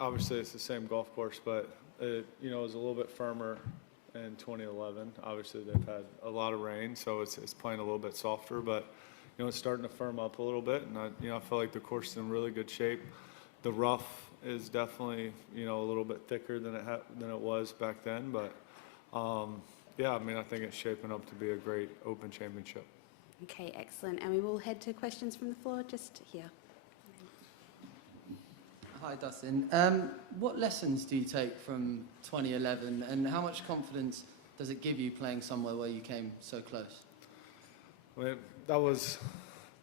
Obviously, it's the same golf course, but it, you know, it was a little bit firmer in 2011. Obviously, they've had a lot of rain, so it's playing a little bit softer, but you know, it's starting to firm up a little bit, and I feel like the course is in really good shape. The rough is definitely, you know, a little bit thicker than it was back then, but yeah, I mean, I think it's shaping up to be a great Open Championship. Okay, excellent. And we will head to questions from the floor just here. Hi, Dustin. What lessons do you take from 2011, and how much confidence does it give you playing somewhere where you came so close? Well, that was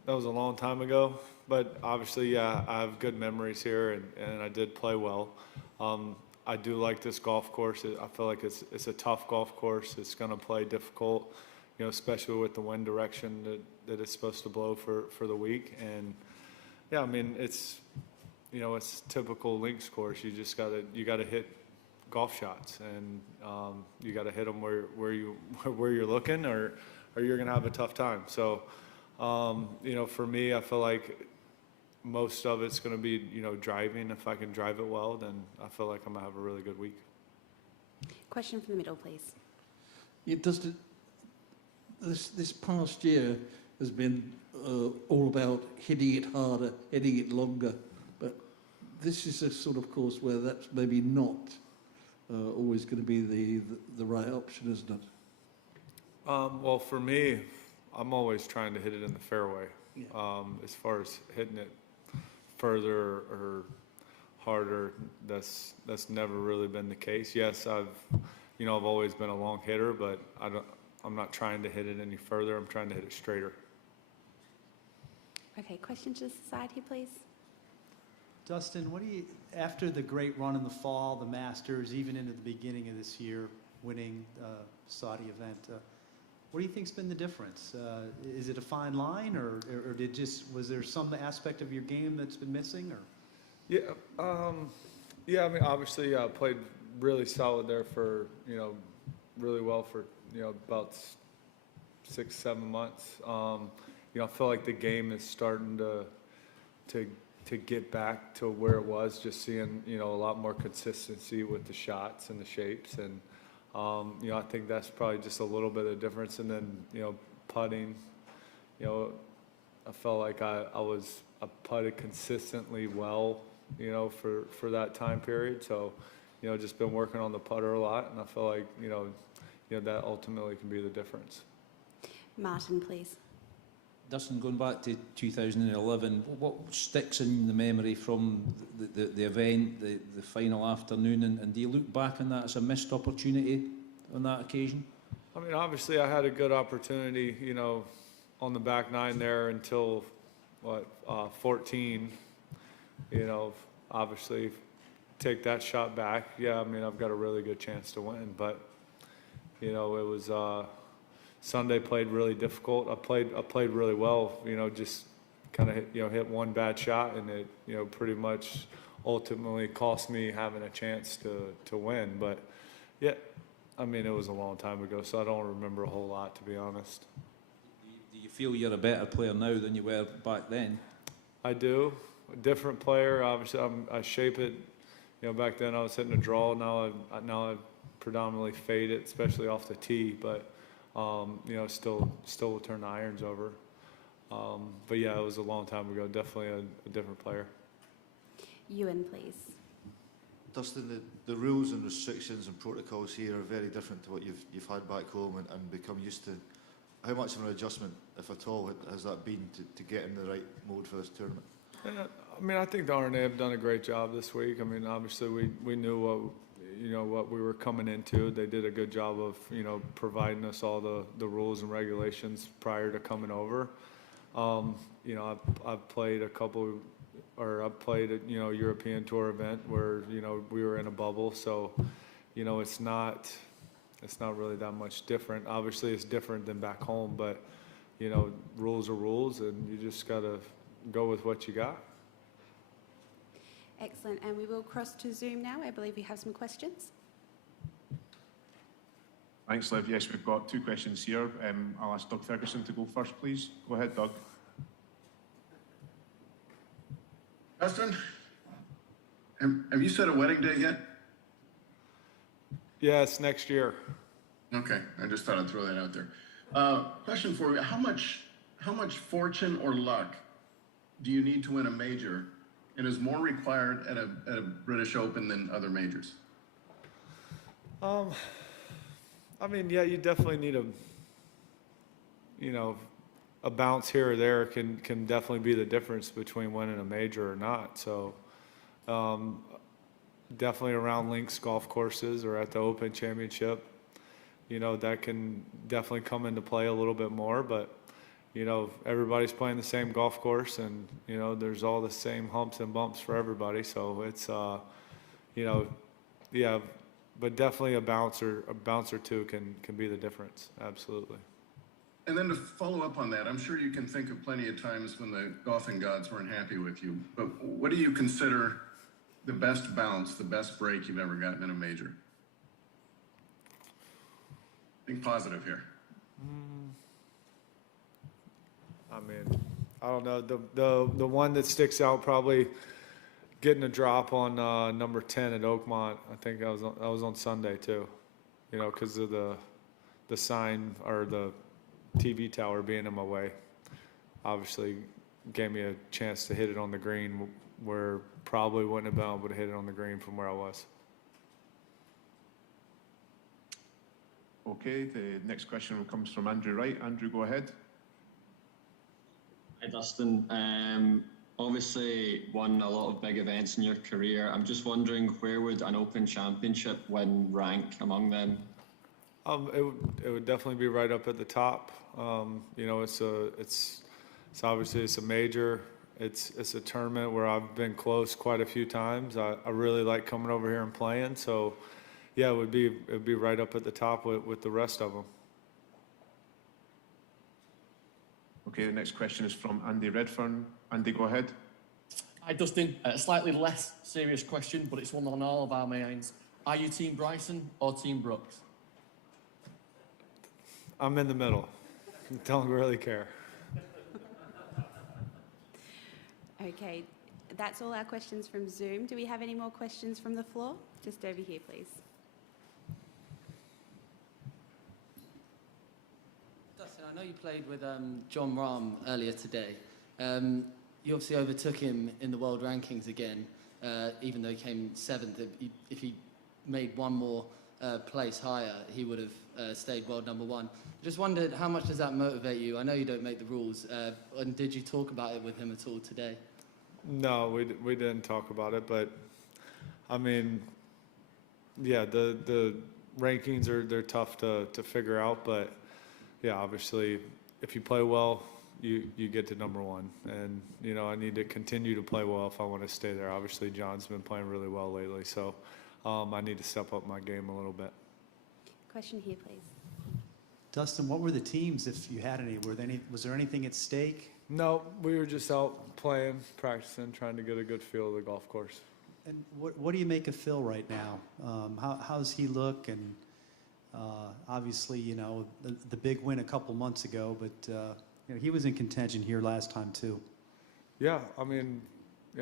a long time ago, but obviously, yeah, I have good memories here, and I did play well. I do like this golf course. I feel like it's a tough golf course. It's going to play difficult, you know, especially with the wind direction that it's supposed to blow for the week. And yeah, I mean, it's, you know, it's typical links course. You just gotta hit golf shots, and you gotta hit them where you're looking, or you're gonna have a tough time. So, you know, for me, I feel like most of it's gonna be, you know, driving. If I can drive it well, then I feel like I'm gonna have a really good week. Question from the middle, please. It does. This past year has been all about hitting it harder, hitting it longer, but this is a sort of course where that's maybe not always going to be the right option, isn't it? Well, for me, I'm always trying to hit it in the fairway. Yeah. As far as hitting it further or harder, that's never really been the case. Yes, I've always been a long hitter, but I'm not trying to hit it any further. I'm trying to hit it straighter. Okay, question to the side here, please. Dustin, after the great run in the fall, the Masters, even into the beginning of this year, winning Saudi event, what do you think's been the difference? Is it a fine line, or was there some aspect of your game that's been missing, or? Yeah, I mean, obviously, I played really solid there for, you know, really well for, you know, about 6-7 months. You know, I feel like the game is starting to get back to where it was, just seeing, you know, a lot more consistency with the shots and the shapes. And, you know, I think that's probably just a little bit of difference. And then, you know, putting, you know, I felt like I putted consistently well, you know, for that time period. So, you know, just been working on the putter a lot, and I feel like, you know, that ultimately can be the difference. Martin, please. Dustin, going back to 2011, what sticks in the memory from the event, the final afternoon, and do you look back on that as a missed opportunity on that occasion? I mean, obviously I had a good opportunity, you know, on the back nine there until, 14, you know, obviously take that shot back. Yeah, I mean, I've got a really good chance to win, but, you know, it was, Sunday played really difficult. I played really well, you know, just kind of hit one bad shot, and it, you know, pretty much ultimately cost me having a chance to win. But yeah, I mean, it was a long time ago, so I don't remember a whole lot, to be honest. Do you feel you're a better player now than you were back then? I do. A different player, obviously. I shape it. You know, back then I was hitting a draw. Now I predominantly fade it, especially off the tee. But you know, still will turn the irons over. But yeah, it was a long time ago. Definitely a different player. Ewan, please. Dustin, the rules and restrictions and protocols here are very different to what you've had back home and become used to. How much of an adjustment, if at all, has that been to get in the right mode for this tournament? Yeah, I mean, I think the R&A have done a great job this week. I mean, obviously we knew what we were coming into. They did a good job of, you know, providing us all the rules and regulations prior to coming over. You know, I've played a European Tour event where, you know, we were in a bubble, so, you know, it's not really that much different. Obviously, it's different than back home, but, you know, rules are rules, and you just gotta go with what you got. Excellent, and we will cross to Zoom now. I believe we have some questions. Thanks, Liv. Yes, we've got 2 questions here. I'll ask Doug Ferguson to go first, please. Go ahead, Doug. Dustin, Have you set a wedding date yet? Yeah, it's next year. Okay, I just thought I'd throw that out there. Question for you: How much fortune or luck do you need to win a major, and is more required at a British Open than other majors? I mean, yeah, you definitely need a bounce here or there can definitely be the difference between winning a major or not. So, definitely around links golf courses or at the Open Championship, that can definitely come into play a little bit more. But, everybody's playing the same golf course, and, there's all the same humps and bumps for everybody. So it's, yeah, but definitely a bounce or two can be the difference. Absolutely. And then to follow up on that, I'm sure you can think of plenty of times when the golfing gods weren't happy with you. But what do you consider the best bounce, the best break you've ever gotten in a major? Think positive here. I mean, I don't know. The one that sticks out, probably getting a drop on number 10 at Oakmont. I think that was on Sunday too. Because of the sign or the TV tower being in my way. Obviously, gave me a chance to hit it on the green, where probably wouldn't have been able to hit it on the green from where I was. Okay, the next question comes from Andrew Wright. Andrew, go ahead. Hi, Dustin. Obviously won a lot of big events in your career. I'm just wondering, where would an Open Championship win rank among them? It would definitely be right up at the top. It's obviously it's a major. It's a tournament where I've been close quite a few times. I really like coming over here and playing. So, yeah, it would be right up at the top with the rest of them. Okay, the next question is from Andy Redfern. Andy, go ahead. Hi, Dustin. A slightly less serious question, but it's one on all of our minds. Are you Team Bryson or Team Brooks? I'm in the middle. Don't really care. Okay, that's all our questions from Zoom. Do we have any more questions from the floor? Just over here, please. Dustin, I know you played with John Rahm earlier today. You obviously overtook him in the world rankings again, even though he came 7th. If he made one more place higher, he would have stayed world number 1. Just wondered, how much does that motivate you? I know you don't make the rules, and did you talk about it with him at all today? No, we didn't talk about it, but I mean, yeah, the rankings they're tough to figure out, but yeah, obviously, if you play well, you get to number 1, and I need to continue to play well if I want to stay there. Obviously, John's been playing really well lately, so I need to step up my game a little bit. Question here, please. Dustin, what were the teams, if you had any? Was there anything at stake? No, we were just out playing, practicing, trying to get a good feel of the golf course. And what do you make of Phil right now? How's he look? And obviously, the big win a couple months ago, but he was in contention here last time too. Yeah, I mean,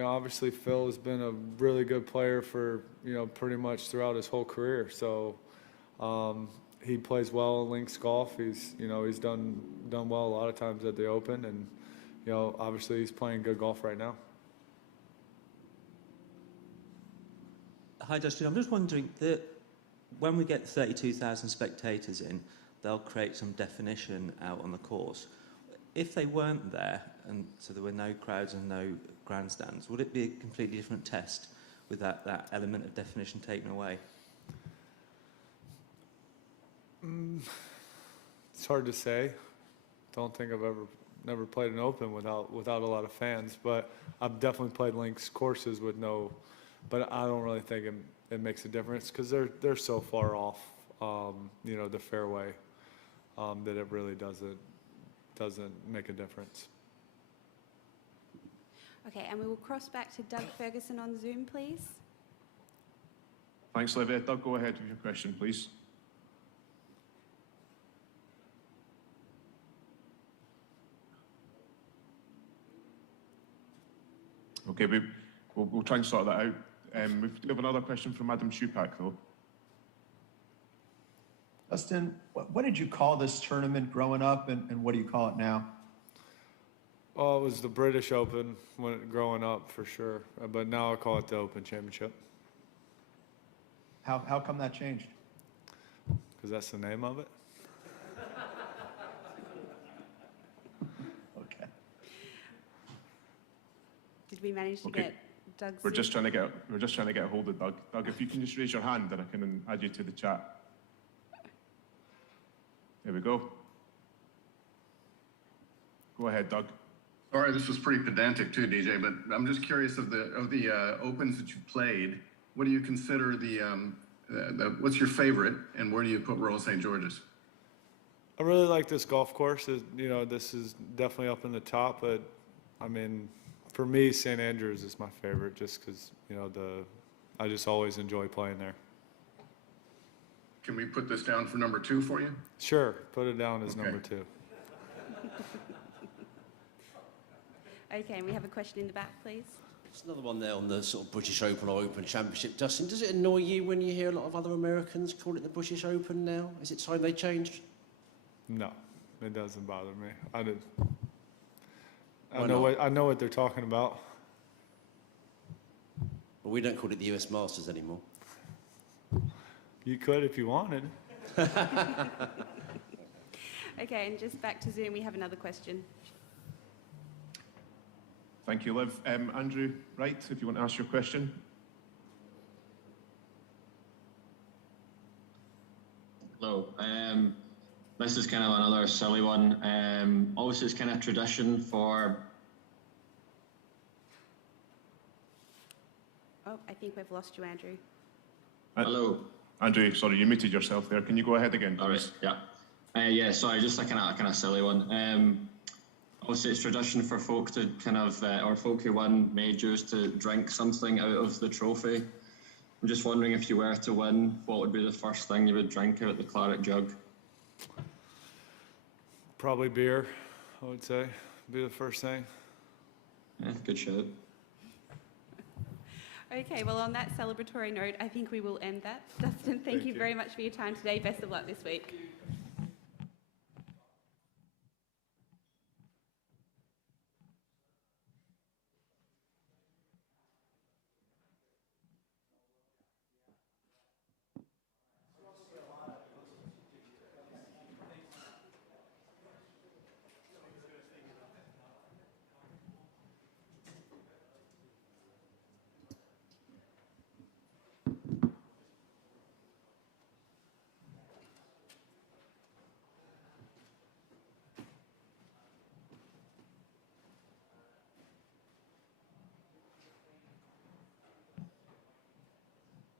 obviously Phil has been a really good player for pretty much throughout his whole career. So he plays well in links golf. He's done well a lot of times at the Open, and obviously he's playing good golf right now. Hi, Dustin. I'm just wondering that when we get 32,000 spectators in, they'll create some definition out on the course. If they weren't there, and so there were no crowds and no grandstands, would it be a completely different test with that element of definition taken away? It's hard to say. Don't think I've never played an Open without a lot of fans, but I've definitely played links courses with no. But I don't really think it makes a difference because they're so far off, the fairway, that it really doesn't make a difference. Okay, and we will cross back to Doug Ferguson on Zoom, please. Thanks, Olivia. Doug, go ahead with your question, please. Okay, we'll try and sort that out. We do have another question from Adam Shupak, though. Dustin, what did you call this tournament growing up, and what do you call it now? Well, it was the British Open growing up, for sure. But now I call it the Open Championship. How come that changed? Because that's the name of it. Okay. Did we manage to Okay. get Doug's? We're just trying to get a hold of Doug. Doug, if you can just raise your hand, then I can add you to the chat. There we go. Go ahead, Doug. Sorry, this was pretty pedantic too, DJ, but I'm just curious of the opens that you've played. What do you consider what's your favorite, and where do you put Royal St. George's? I really like this golf course. This is definitely up in the top, but I mean, for me, St. Andrews is my favorite just because, I just always enjoy playing there. Can we put this down for number 2 for you? Sure, put it down as Okay. number 2. Okay, and we have a question in the back, please. There's another one there on the sort of British Open or Open Championship. Dustin, does it annoy you when you hear a lot of other Americans call it the British Open now? Is it time they changed? No, it doesn't bother me. Why I know what they're talking about. Well, we don't call it the US Masters anymore. You could if you wanted. Okay, and just back to Zoom, we have another question. Thank you, Liv. Andrew Wright, if you want to ask your question. Hello. This is kind of another silly one. Obviously, it's kind of tradition for... Oh, I think we've lost you, Andrew. Hello. Andrew, sorry, you muted yourself there. Can you go ahead again, please? All right, yeah. Yeah, sorry, just a kind of silly one. Obviously, it's tradition for folk to or folk who won majors to drink something out of the trophy. I'm just wondering, if you were to win, what would be the first thing you would drink out the claret jug? Probably beer, I would say, be the first thing. Yeah, good shout. Okay, well, on that celebratory note, I think we will end that. Dustin, thank you very much for your time today. Best of luck this week.